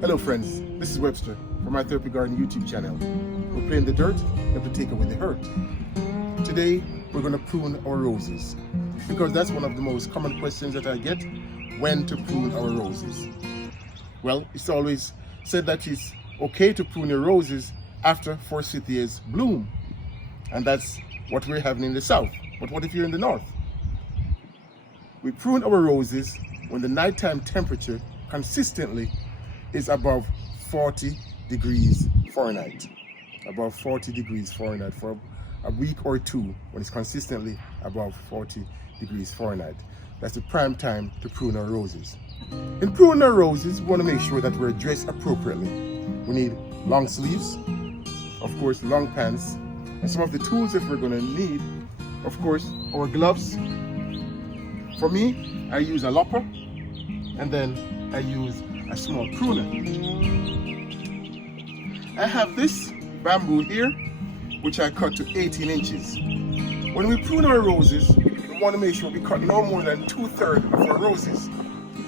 Hello friends, this is Webster from My Therapy Garden YouTube channel. We're playing the dirt, we have to take away the hurt. Today, we're going to prune our roses because that's one of the most common questions that I get, when to prune our roses. Well, it's always said that it's okay to prune your roses after forsythias bloom. And that's what we're having in the south. But what if you're in the north? We prune our roses when the nighttime temperature consistently is above 40 degrees Fahrenheit. Above 40 degrees Fahrenheit for a week or two, when it's consistently above 40 degrees Fahrenheit. That's the prime time to prune our roses. In pruning our roses, we want to make sure that we're dressed appropriately. We need long sleeves, of course long pants, and some of the tools that we're going to need, of course, our gloves. For me, I use a lopper, and then I use a small pruner. I have this bamboo here, which I cut to 18 inches. When we prune our roses, we want to make sure we cut no more than 2/3 of our roses.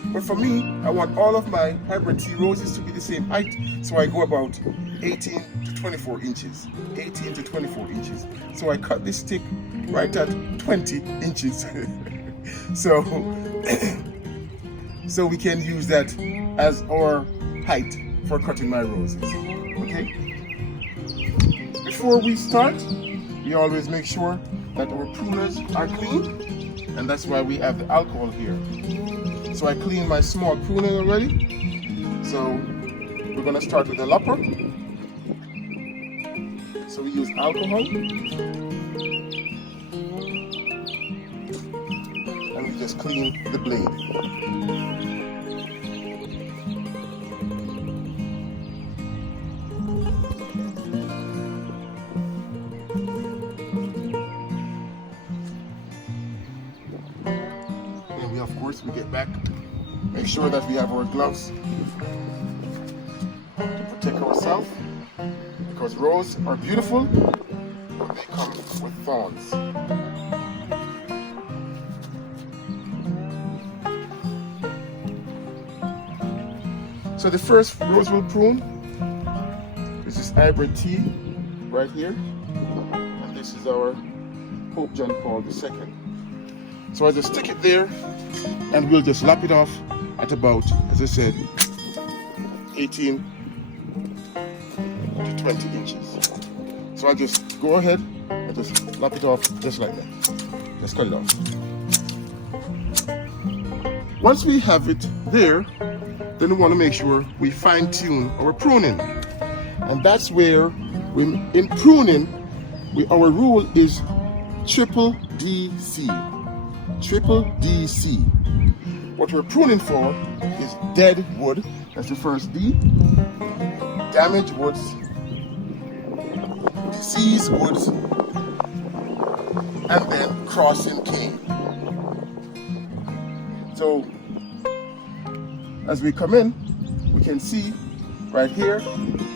But for me, I want all of my hybrid tea roses to be the same height, so I go about 18 to 24 inches. 18 to 24 inches. So I cut this stick right at 20 inches. So we can use that as our height for cutting my roses. Okay? Before we start, we always make sure that our pruners are clean, and that's why we have the alcohol here. So I cleaned my small pruner already. So we're going to start with the lopper. So we use alcohol. And we just clean the blade. And of course, we get back, make sure that we have our gloves to protect ourselves, because roses are beautiful, but they come with thorns. So the first rose we'll prune is this hybrid tea right here, and this is our Pope John Paul II. So I just stick it there, and we'll just lop it off at about, as I said, 18 to 20 inches. So I just go ahead and just lop it off just like that. Just cut it off. Once we have it there, then we want to make sure we fine-tune our pruning. And that's where, in pruning, our rule is triple DC. Triple DC. What we're pruning for is dead wood, that's the first D, damaged woods, diseased woods, and then crossing cane. So, as we come in, we can see right here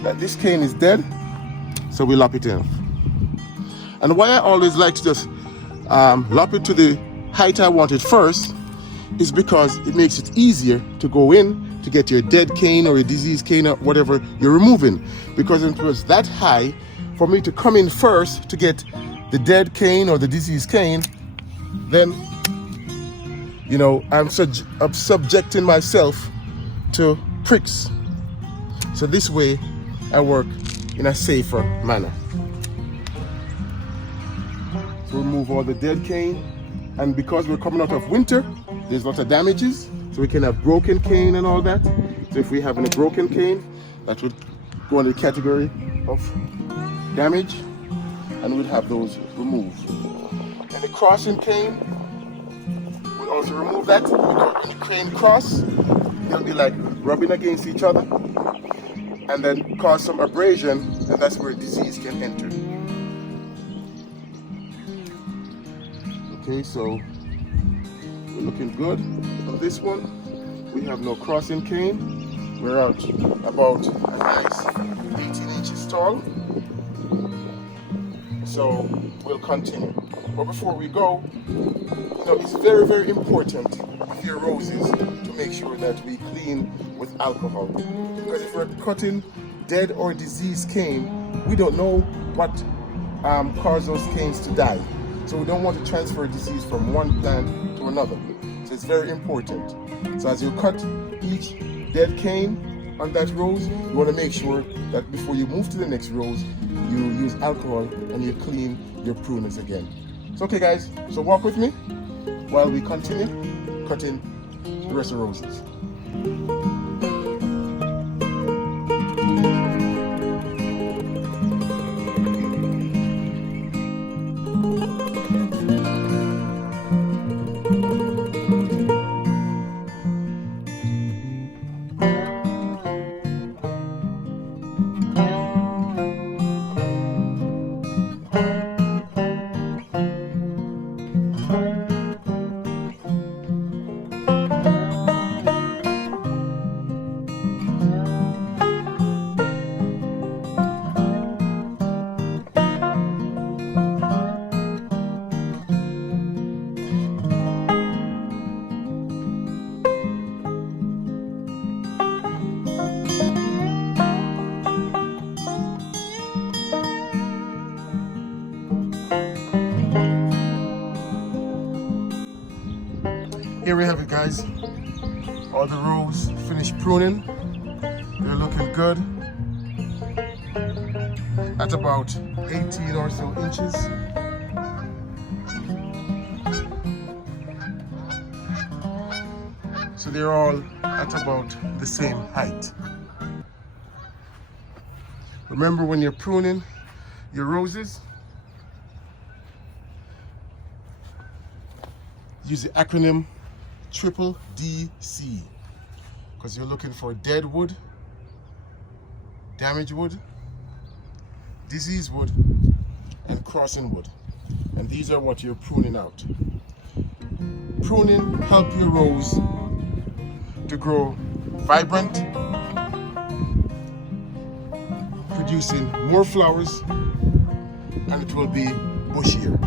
that this cane is dead, so we lop it in. And why I always like to just lop it to the height I want it first is because it makes it easier to go in to get your dead cane or your diseased cane or whatever you're removing. Because if it was that high, for me to come in first to get the dead cane or the diseased cane, then, you know, I'm subjecting myself to pricks. So this way I work in a safer manner. So remove all the dead cane, and because we're coming out of winter, there's lots of damages, so we can have broken cane and all that. So if we have a broken cane, that would go in the category of damage, and we'd have those removed. And the crossing cane, we'll also remove that, because when the cane cross, they'll be like rubbing against each other and then cause some abrasion, and that's where disease can enter. Okay, so we're looking good on this one. We have no crossing cane. We're out about a nice 18 inches tall. So we'll continue. But before we go, it's very, very important with your roses to make sure that we clean with alcohol. Because if we're cutting dead or diseased cane, we don't know what caused those canes to die. So we don't want to transfer disease from one plant to another. So it's very important. So as you cut each dead cane on that rose, you want to make sure that before you move to the next rose, you use alcohol and you clean your pruners again. So okay guys, so walk with me while we continue cutting the rest of the roses. Here we have it guys, all the rows finished pruning. They're looking good at about 18 or so inches. So they're all at about the same height. Remember when you're pruning your roses, use the acronym DC, because you're looking for dead wood, damaged wood, diseased wood, and crossing wood. And these are what you're pruning out. Pruning helps your rose to grow vibrant, producing more flowers, and it will be bushier.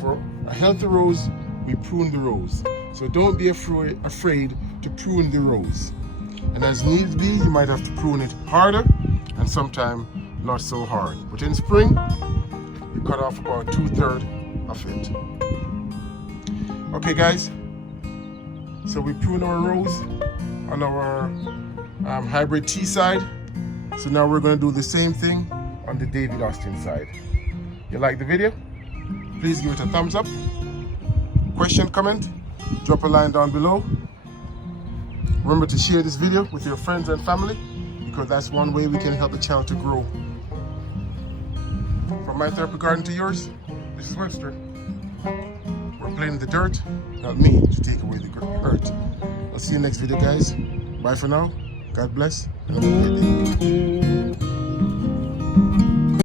For a healthy rose, we prune the rose. So don't be afraid to prune the rose. And as needs be, you might have to prune it harder and sometimes not so hard. But in spring, you cut off about 2/3 of it. Okay guys, so we prune our rose on our hybrid tea side. So now we're going to do the same thing on the David Austin side. You like the video? Please give it a thumbs up. Question, comment, drop a line down below. Remember to share this video with your friends and family, because that's one way we can help the channel to grow. From my therapy garden to yours, this is Webster. We're playing the dirt, not me, to take away the hurt. I'll see you next video guys. Bye for now. God bless and have a great day.